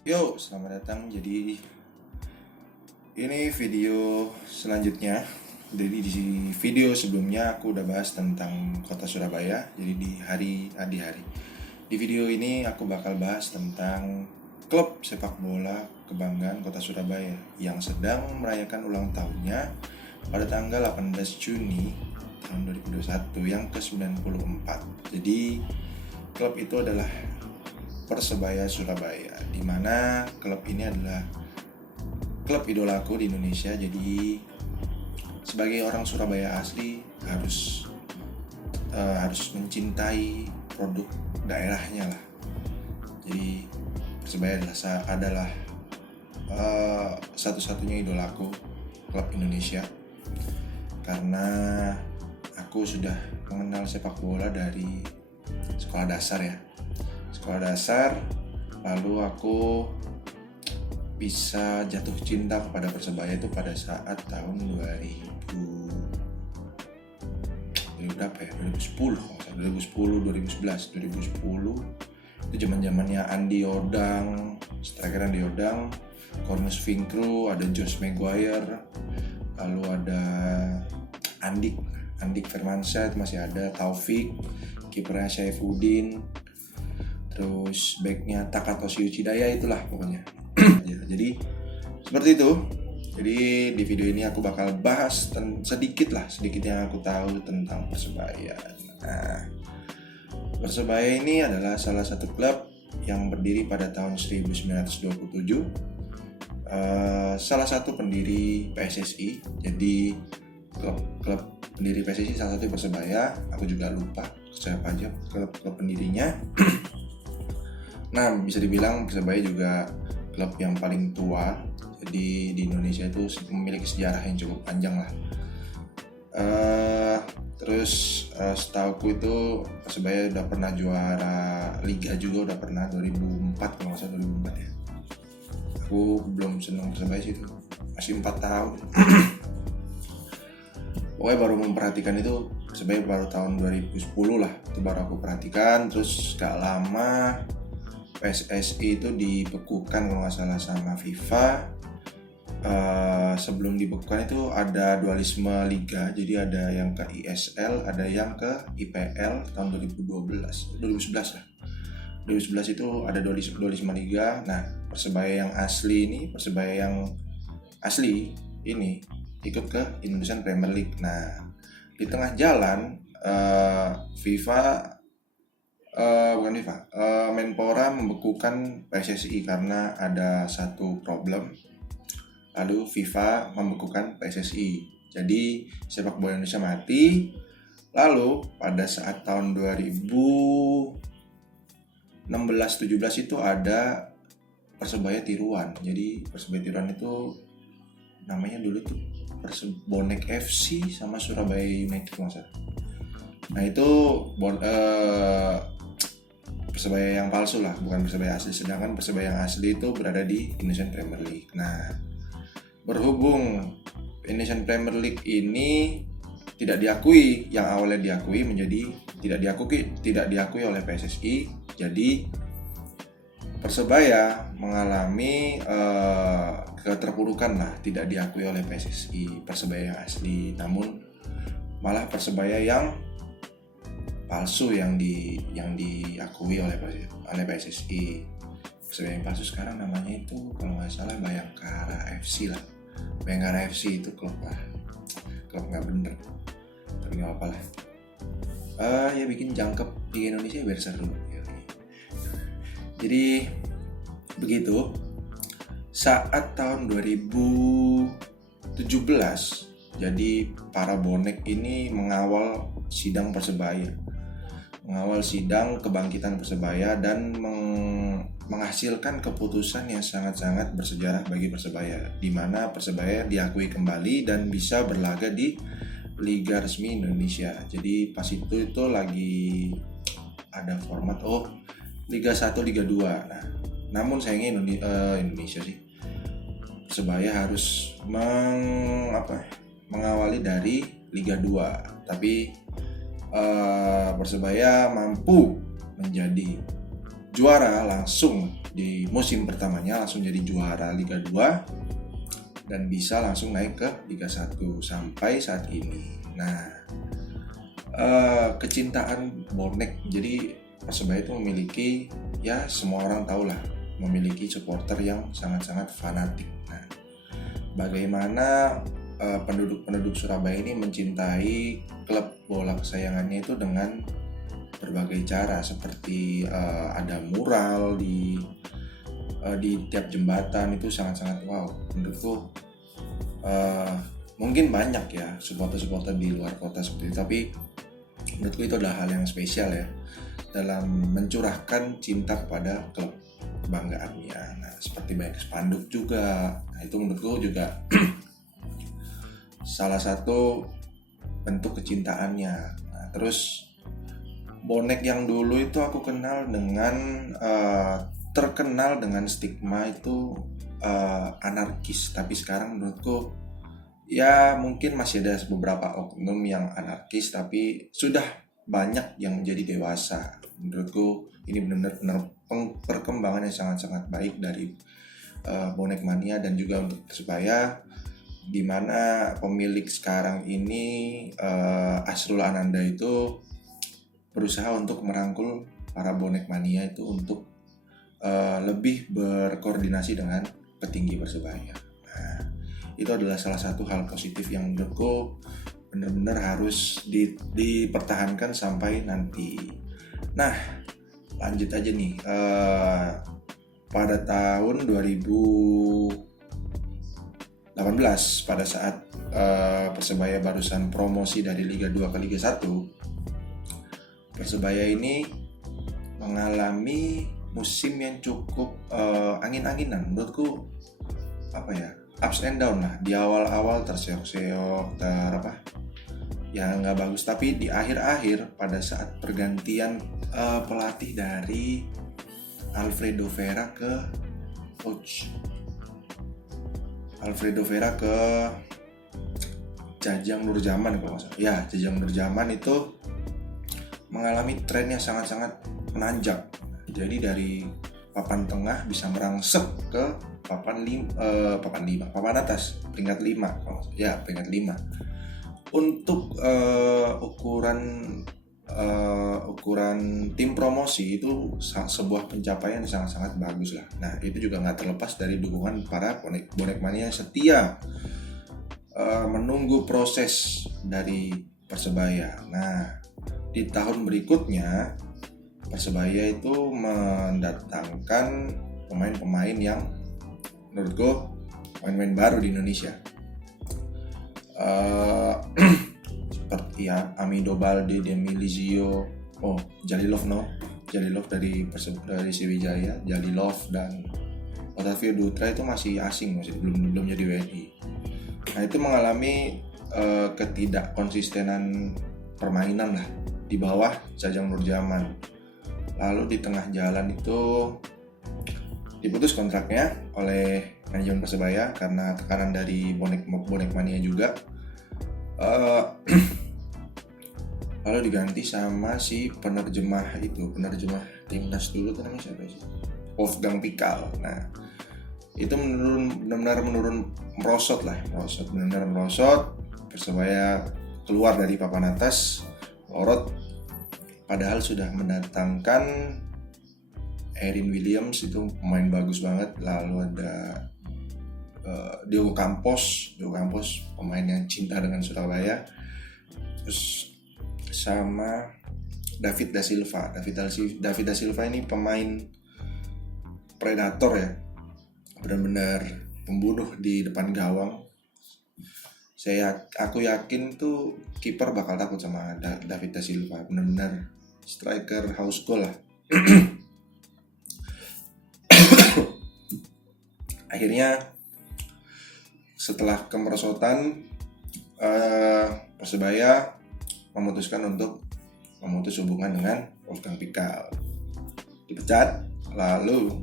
Yo, selamat datang. Jadi ini video selanjutnya. Jadi di video sebelumnya aku udah bahas tentang kota Surabaya. Jadi di video ini aku bakal bahas tentang klub sepak bola kebanggaan kota Surabaya yang sedang merayakan ulang tahunnya pada tanggal 18 Juni tahun 2021 yang ke-94. Jadi klub itu adalah Persebaya Surabaya, di mana klub ini adalah klub idolaku di Indonesia. Jadi sebagai orang Surabaya asli harus mencintai produk daerahnya lah. Jadi Persebaya adalah satu-satunya idolaku klub Indonesia, karena aku sudah mengenal sepak bola dari sekolah dasar, lalu aku bisa jatuh cinta kepada Persebaya itu pada saat tahun 2010 itu zamannya Andi Odang, striker Andi Odang, Cornelius Vinkru, ada George Maguire, lalu ada Andik Firmansyah, itu masih ada Taufik, kipernya Saifuddin, terus backnya Takatoshi Uchidaya, itulah pokoknya. Jadi seperti itu. Jadi di video ini aku bakal bahas sedikit yang aku tahu tentang Persebaya. Nah, Persebaya ini adalah salah satu klub yang berdiri pada tahun 1927. Salah satu pendiri PSSI. Jadi klub pendiri PSSI salah satu Persebaya. Aku juga lupa siapa aja klub pendirinya. Nah, bisa dibilang Persebaya juga klub yang paling tua. Jadi di Indonesia itu memiliki sejarah yang cukup panjang lah. Terus setauku itu Persebaya udah pernah juara Liga juga, udah pernah 2004 kalau nggak salah, 2004 ya. Aku belum seneng Persebaya sih, itu masih 4 tahun. Pokoknya baru memperhatikan itu Persebaya baru tahun 2010 lah, itu baru aku perhatikan. Terus gak lama PSSI itu dibekukan kalau nggak salah sama FIFA. Sebelum dibekukan itu ada dualisme liga, jadi ada yang ke ISL, ada yang ke IPL tahun 2011 lah. 2011 itu ada dualisme liga. Nah, Persebaya yang asli ini ikut ke Indonesian Premier League. Nah, di tengah jalan Menpora membekukan PSSI karena ada satu problem. Lalu FIFA membekukan PSSI. Jadi sepak bola Indonesia mati. Lalu pada saat tahun 2016-17 itu ada Persebaya Tiruan. Jadi Persebaya Tiruan itu namanya dulu tuh Bonek FC sama Surabaya United masalah. Nah, itu Persebaya yang palsu lah, bukan Persebaya asli. Sedangkan Persebaya yang asli itu berada di Indonesian Premier League. Nah, berhubung Indonesian Premier League ini tidak diakui, yang awalnya diakui menjadi tidak diakui oleh PSSI. Jadi Persebaya mengalami keterpurukan lah, tidak diakui oleh PSSI Persebaya yang asli, namun malah Persebaya yang palsu yang diakui oleh PSSI. Persebaya yang palsu sekarang namanya itu kalau nggak salah Bayangkara FC lah. Bayangkara FC itu klub nggak bener, tapi nggak apa lah. Ya bikin jangkep di Indonesia biar seru. Jadi begitu. Saat tahun 2017, jadi para bonek ini mengawal sidang Persebaya, mengawal sidang kebangkitan Persebaya, dan menghasilkan keputusan yang sangat-sangat bersejarah bagi Persebaya, di mana Persebaya diakui kembali dan bisa berlaga di Liga Resmi Indonesia. Jadi pas itu lagi ada format Liga 1, Liga 2. Nah, namun sayangnya Indonesia sih, Persebaya harus mengawali dari Liga 2. Tapi Persebaya mampu menjadi juara langsung di musim pertamanya langsung jadi juara Liga 2 dan bisa langsung naik ke Liga 1 sampai saat ini. Nah, kecintaan bonek, jadi Persebaya itu memiliki, ya semua orang tahu lah, memiliki supporter yang sangat-sangat fanatik. Nah, bagaimana penduduk Surabaya ini mencintai klub bola kesayangannya itu dengan berbagai cara, seperti ada mural di tiap jembatan, itu sangat-sangat wow. Menurutku mungkin banyak ya supporter-supporter di luar kota seperti itu, tapi menurutku itu adalah hal yang spesial ya dalam mencurahkan cinta kepada klub kebanggaannya. Nah, seperti banyak spanduk juga. Nah, itu menurutku juga salah satu bentuk kecintaannya. Nah, terus bonek yang dulu itu aku kenal dengan terkenal dengan stigma itu anarkis, tapi sekarang menurutku ya mungkin masih ada beberapa oknum yang anarkis, tapi sudah banyak yang menjadi dewasa. Menurutku ini benar-benar perkembangan yang sangat-sangat baik dari bonek mania dan juga untuk Persebaya, di mana pemilik sekarang ini Asrul Ananda itu berusaha untuk merangkul para bonek mania itu untuk lebih berkoordinasi dengan petinggi Persebaya. Nah, itu adalah salah satu hal positif yang menurutku benar-benar harus dipertahankan sampai nanti. Nah, lanjut aja nih. Pada tahun 2018, pada saat Persebaya barusan promosi dari Liga 2 ke Liga 1, Persebaya ini mengalami musim yang cukup angin-anginan. Menurutku ups and down lah. Di awal-awal terseok-seok, ya nggak bagus, tapi di akhir-akhir pada saat pergantian pelatih dari Alfredo Vera ke Jajang Nurjaman kalau nggak salah. Ya, Jajang Nurjaman itu mengalami tren yang sangat-sangat menanjak. Jadi dari papan tengah bisa merangsek ke papan atas, peringkat 5. Ya, peringkat 5. Untuk ukuran tim promosi itu sebuah pencapaian yang sangat-sangat bagus lah. Nah, itu juga nggak terlepas dari dukungan para bonek mania yang setia menunggu proses dari Persebaya. Nah, di tahun berikutnya Persebaya itu mendatangkan pemain-pemain yang menurutku pemain-pemain baru di Indonesia, seperti ya Amido Balde, Demi Lizio, Jalilov dari Sriwijaya, Jalilov dan Otavio Dutra itu masih asing, belum jadi WNI. Nah, itu mengalami ketidakkonsistenan permainan lah di bawah Jajang Nurjaman. Lalu di tengah jalan itu diputus kontraknya oleh manajemen Persebaya karena tekanan dari bonek mania juga. Lalu diganti sama si penerjemah timnas dulu tuh namanya siapa sih? Wolfgang Pikal. Nah, itu benar-benar merosot. Persebaya keluar dari papan atas, lorot, padahal sudah mendatangkan Erin Williams, itu pemain bagus banget. Lalu ada Diogo Campos, pemain yang cinta dengan Surabaya. Terus sama David Da Silva ini pemain predator ya, benar-benar pembunuh di depan gawang. Aku yakin tuh kiper bakal takut sama David Da Silva, benar-benar striker house goal lah. Akhirnya setelah kemerosotan, Persebaya memutuskan untuk memutus hubungan dengan Wolfgang Pikal, dipecat, lalu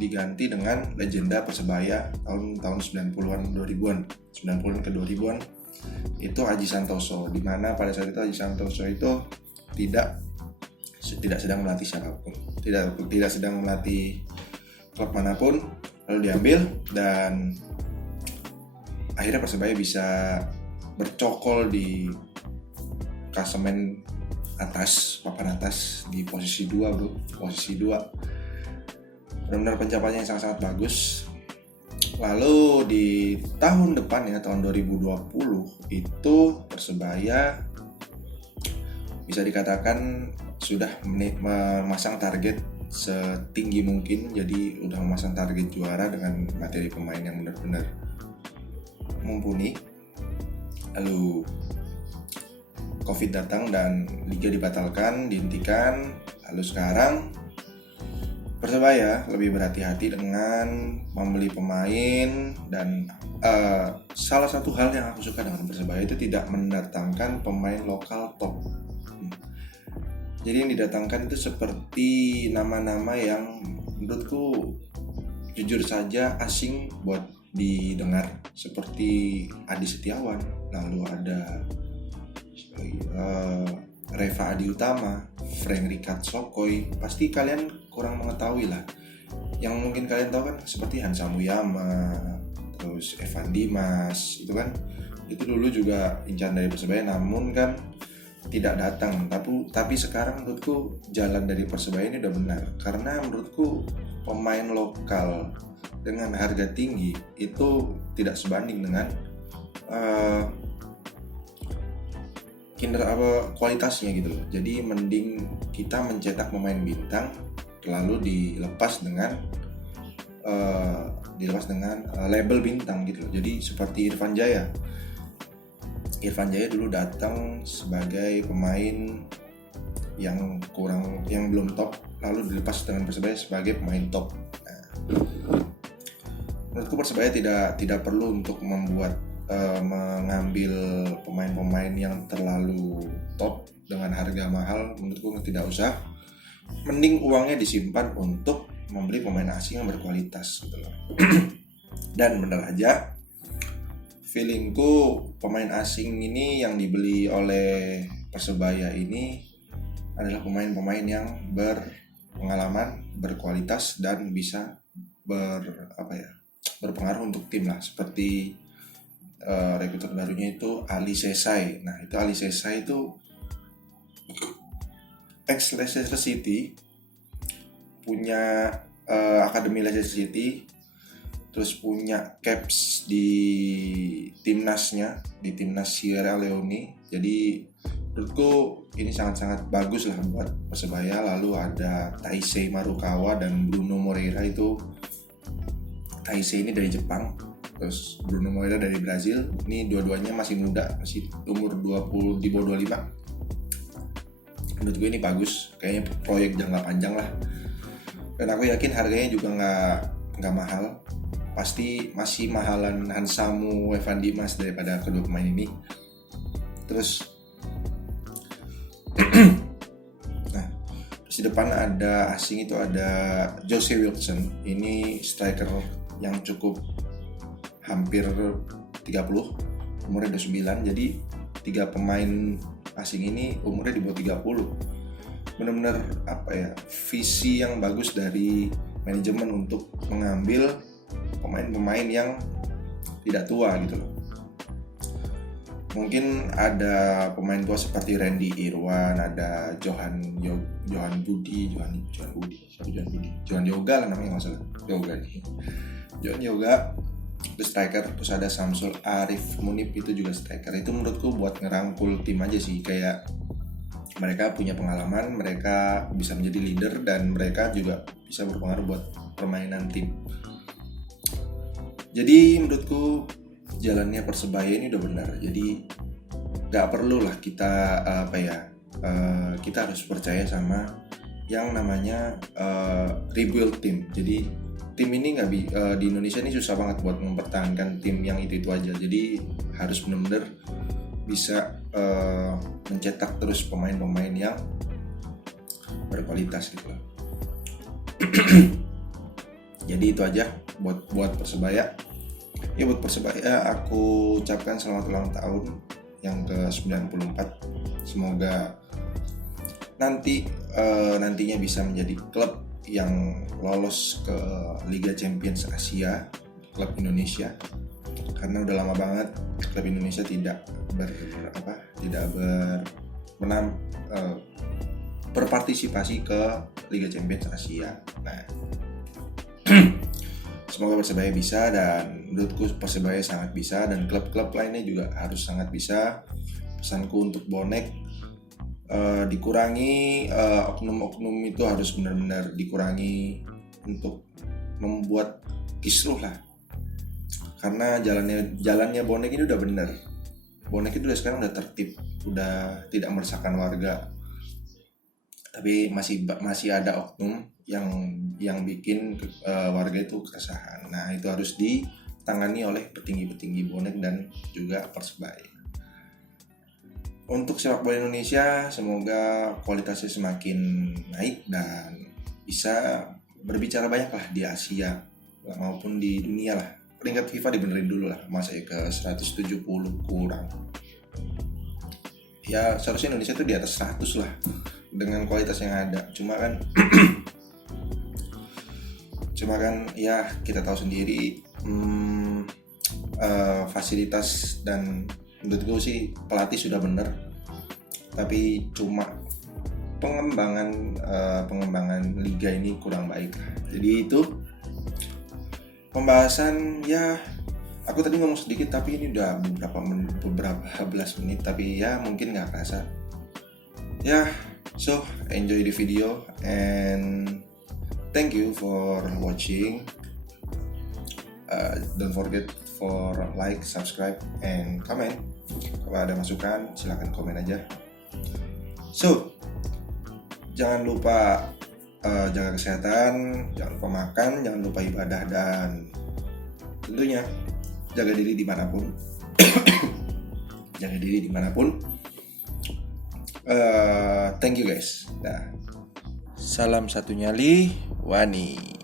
diganti dengan legenda Persebaya tahun 90-an 90-an ke 2000-an itu Aji Santoso, di mana pada saat itu Aji Santoso itu tidak sedang melatih siapapun, tidak sedang melatih klub manapun, lalu diambil, dan akhirnya Persebaya bisa bercokol di klasemen atas, papan atas di posisi 2 bro, posisi 2. Benar-benar pencapaian yang sangat-sangat bagus. Lalu di tahun depan ya, tahun 2020 itu Persebaya bisa dikatakan sudah memasang target setinggi mungkin. Jadi udah memasang target juara dengan materi pemain yang benar-benar mumpuni. Lalu Covid datang dan liga dibatalkan, dihentikan. Lalu sekarang Persebaya lebih berhati-hati dengan membeli pemain, dan salah satu hal yang aku suka dengan Persebaya itu tidak mendatangkan pemain lokal top. Jadi yang didatangkan itu seperti nama-nama yang menurutku jujur saja asing buat didengar, seperti Adi Setiawan, lalu ada Reva Adi Utama, Frank Ricard Sokoy. Pasti kalian kurang mengetahui lah. Yang mungkin kalian tahu kan seperti Hansa Muyama, terus Evan Dimas, itu kan itu dulu juga incaran dari Persebaya, namun kan tidak datang. Tapi sekarang menurutku jalan dari Persebaya ini udah benar, karena menurutku pemain lokal dengan harga tinggi itu tidak sebanding dengan kualitasnya gitu loh. Jadi mending kita mencetak pemain bintang lalu dilepas dengan label bintang gitu loh. Jadi seperti Irfan Jaya dulu datang sebagai pemain yang belum top, lalu dilepas dengan Persebaya sebagai pemain top. Nah, menurutku Persebaya tidak perlu untuk mengambil pemain-pemain yang terlalu top dengan harga mahal. Menurutku tidak usah, mending uangnya disimpan untuk membeli pemain asing yang berkualitas gitu loh. Dan benar aja, feelingku pemain asing ini yang dibeli oleh Persebaya ini adalah pemain-pemain yang berpengalaman, berkualitas, dan bisa berpengaruh untuk tim lah. Seperti rekruter barunya itu Ali Sesai. Nah, itu Ali Sesai itu ex Leicester City, punya akademi Leicester City, terus punya caps di timnas Sierra Leone. Jadi menurutku ini sangat-sangat bagus lah buat Persebaya. Lalu ada Taisei Marukawa dan Bruno Moreira. Itu Taisei ini dari Jepang, terus Bruno Moreira dari Brazil. Ini dua-duanya masih muda, masih umur 20, di bawah 25. Menurut gue ini bagus, kayaknya proyek jangka panjang lah. Dan aku yakin harganya juga nggak mahal. Pasti masih mahalan Hansamu, Evan Dimas daripada kedua pemain ini. Terus di depan ada asing, itu ada Jose Wilson. Ini striker yang cukup hampir 30, umurnya udah 9. Jadi 3 pemain asing ini umurnya di bawah 30. Benar-benar visi yang bagus dari manajemen untuk mengambil pemain-pemain yang tidak tua gitu loh. Mungkin ada pemain tua seperti Randy Irwan, ada Johan Yoga lah namanya, nggak salah, Johan Yoga itu striker. Terus ada Samsul Arif Munib, itu juga striker. Itu menurutku buat ngerangkul tim aja sih, kayak mereka punya pengalaman, mereka bisa menjadi leader, dan mereka juga bisa berpengaruh buat permainan tim. Jadi menurutku jalannya Persebaya ini udah benar. Jadi nggak perlu lah kita kita harus percaya sama yang namanya rebuild tim. Jadi tim ini di Indonesia ini susah banget buat mempertahankan tim yang itu aja. Jadi harus benar-benar bisa mencetak terus pemain-pemain yang berkualitas gitu loh. Jadi itu aja buat Persebaya. Ya, buat Persebaya aku ucapkan selamat ulang tahun yang ke-94. Semoga nantinya bisa menjadi klub yang lolos ke Liga Champions Asia, klub Indonesia, karena udah lama banget klub Indonesia tidak berpartisipasi ke Liga Champions Asia. Nah, semoga Persebaya bisa, dan menurutku Persebaya sangat bisa, dan klub-klub lainnya juga harus sangat bisa. Pesanku untuk bonek, dikurangi oknum-oknum itu, harus benar-benar dikurangi untuk membuat kisruh lah. Karena jalannya bonek ini udah benar. Bonek itu sekarang udah tertib, udah tidak meresahkan warga. Tapi masih ada oknum yang bikin warga itu keresahan. Nah, itu harus ditangani oleh petinggi-petinggi bonek dan juga Persebaya. Untuk sepak bola Indonesia, semoga kualitasnya semakin naik dan bisa berbicara banyak lah di Asia maupun di dunia lah. Peringkat FIFA dibenerin dulu lah, masa ke 170 kurang. Ya seharusnya Indonesia tuh di atas 100 lah dengan kualitas yang ada. Cuma kan ya kita tahu sendiri, fasilitas dan menurut gue sih pelatih sudah bener, tapi cuma pengembangan liga ini kurang baik. Jadi itu pembahasan, ya aku tadi ngomong sedikit tapi ini udah beberapa belas menit, tapi ya mungkin nggak kerasa. Ya, so enjoy the video and thank you for watching. Don't forget for like, subscribe, and comment. Kalau ada masukan silahkan komen aja. So jangan lupa jaga kesehatan, jangan lupa makan, jangan lupa ibadah, dan tentunya jaga diri dimanapun. Jaga diri dimanapun. Thank you guys. Salam satu nyali, Wani.